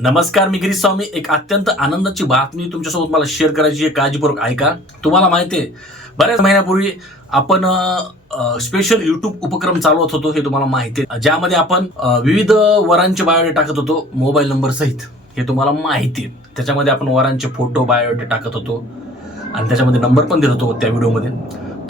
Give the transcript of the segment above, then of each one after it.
नमस्कार मी गिरीश स्वामी. एक अत्यंत आनंदाची बातमी तुमच्यासोबत मला शेअर करायची आहे. काळजीपूर्वक ऐका. तुम्हाला माहिती आहे बऱ्याच महिन्यापूर्वी आपण स्पेशल युट्यूब उपक्रम चालवत होतो हे तुम्हाला माहिती आहे. ज्यामध्ये आपण विविध वरांचे बायोडे टाकत होतो मोबाईल नंबर सहित. हे तुम्हाला माहिती आहे. त्याच्यामध्ये आपण वरांचे फोटो बायोडे टाकत होतो. आणि त्याच्यामध्ये नंबर पण देत होतो त्या व्हिडिओमध्ये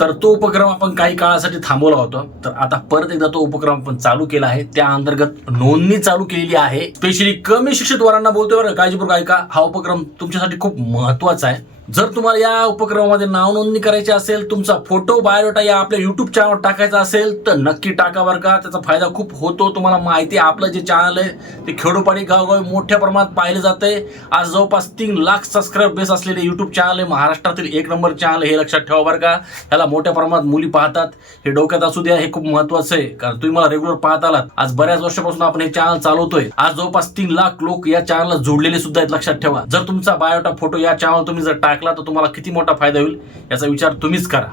तर तो उपक्रम आपण काही काळासाठी थांबवला होता. तर आता परत एकदा तो उपक्रम आपण चालू केला आहे. त्या अंतर्गत नोंदणी चालू केलेली आहे. स्पेशली कमी शिक्षित वरांना बोलतोय बरं काळजीपूर्वक ऐका. हा उपक्रम तुमच्यासाठी खूप महत्त्वाचा आहे. जर तुम्हाला या उपक्रमामध्ये नाव नोंदणी करायची असेल तुमचा फोटो बायोडाटा या आपल्या युट्यूब चॅनलवर टाकायचा असेल तर नक्की टाका बरं का. त्याचा फायदा खूप होतो. तुम्हाला माहिती आहे आपलं जे चॅनल आहे ते खेडोपाडी गावगावी मोठ्या प्रमाणात पाहिलं जाते आज जवळपास तीन लाख सबस्क्राईब बेस असलेले युट्यूब चॅनल आहे. महाराष्ट्रातील एक नंबर चॅनल हे लक्षात ठेवा बरं का. ह्याला मोठ्या प्रमाणात मुली पाहतात. हे डोक्यात असू द्या हे खूप महत्वाचं आहे. कारण तुम्ही मला रेग्युलर पाहत आलात. आज बऱ्याच वर्षापासून आपण हे चॅनल चालवतोय. आज जवळपास तीन लाख लोक या चॅनलला जोडलेले सुद्धा आहेत लक्षात ठेवा. जर तुमचा बायोटा फोटो या चॅनल तुम्ही जर टाकला तर तुम्हाला किती मोठा फायदा होईल याचा विचार तुम्हीच करा.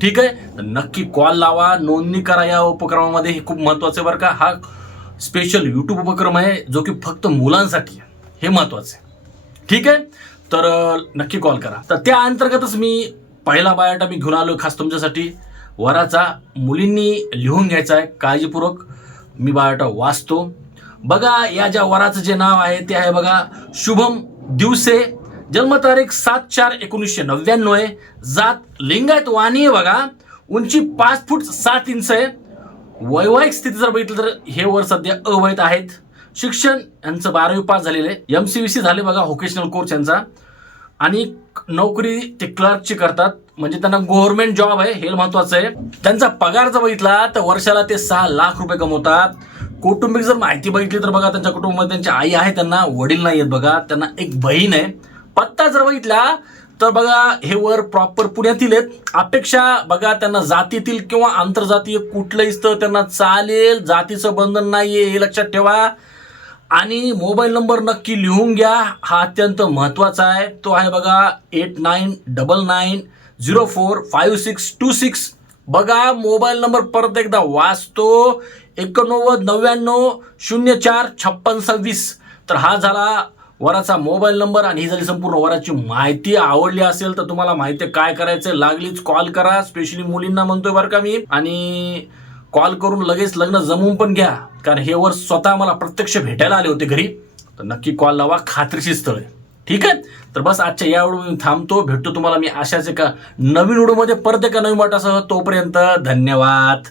ठीक आहे? नक्की कॉल लावा नोंदणी करा या उपक्रमामध्ये. हे खूप महत्वाचं आहे बरं का. हा स्पेशल यूट्यूब उपक्रम आहे जो की फक्त मुलांसाठी हे महत्वाचं आहे. ठीक आहे? तर नक्की कॉल करा. तर त्या अंतर्गतच मी पहिला बायोटा मी घेऊन आलो खास तुमच्यासाठी. वराचा मुलींनी लिहून घ्यायचा आहे काळजीपूर्वक. मी बायोटा वाचतो. बघा या ज्या वराचं जे नाव आहे ते आहे बघा शुभम दिवसे. जन्मतारीख सात चार एकोणीसशे नव्याण्णव आहे. जात लिंगायत वाणी आहे बघा. उंची पाच फूट सात इंच आहे. वैवाहिक स्थिती जर बघितलं तर हे वर सध्या अवैध आहेत. शिक्षण यांचं बारावी पास झालेलं आहे. एम सी बी सी झाले बघा व्होकेशनल कोर्स यांचा. आणि नोकरी ते क्लर्कची करतात. म्हणजे त्यांना गव्हर्नमेंट जॉब आहे हे महत्वाचं आहे. त्यांचा पगार जर बघितला तर वर्षाला ते सहा लाख रुपये कमवतात. कौटुंबिक जर माहिती बघितली तर बघा त्यांच्या कुटुंबामध्ये त्यांची आई आहे त्यांना वडील नाही आहेत बघा त्यांना एक बहीण आहे. पत्ता जर बघितला तर बघा हे वर प्रॉपर पुण्यातील आहेत. अपेक्षा बघा त्यांना जातीतील किंवा आंतरजातीय कुठलंही स्थळ त्यांना चालेल जातीचं बंधन नाहीये हे लक्षात ठेवा. आणि मोबाईल नंबर नक्की लिहून घ्या. हा अत्यंत महत्त्वाचा आहे. तो आहे बघा eight nine double nine zero four five six two six. बघा मोबाईल नंबर परत एकदा वाचतो. एकोणनव्वद नव्याण्णव शून्य चार छप्पन सव्वीस. तर हा झाला वराचा मोबाईल नंबर आणि ही झाली संपूर्ण वराची माहिती. आवडली असेल तर तुम्हाला माहिती काय करायचं लागलीच कॉल करा. स्पेशली मुलींना म्हणतोय बरं का मी. आणि कॉल करून लगेच लग्न जमवून पण घ्या. कारण हे वर स्वतः मला प्रत्यक्ष भेटायला आले होते घरी. तर नक्की कॉल लावा खात्रीशी स्थळ आहे. ठीक आहे? तर बस आजच्या या व्हिडिओ मी थांबतो. भेटतो तुम्हाला मी अशाच एका नवीन व्हिडिओमध्ये परत एका नवीन वाटासह तोपर्यंत धन्यवाद.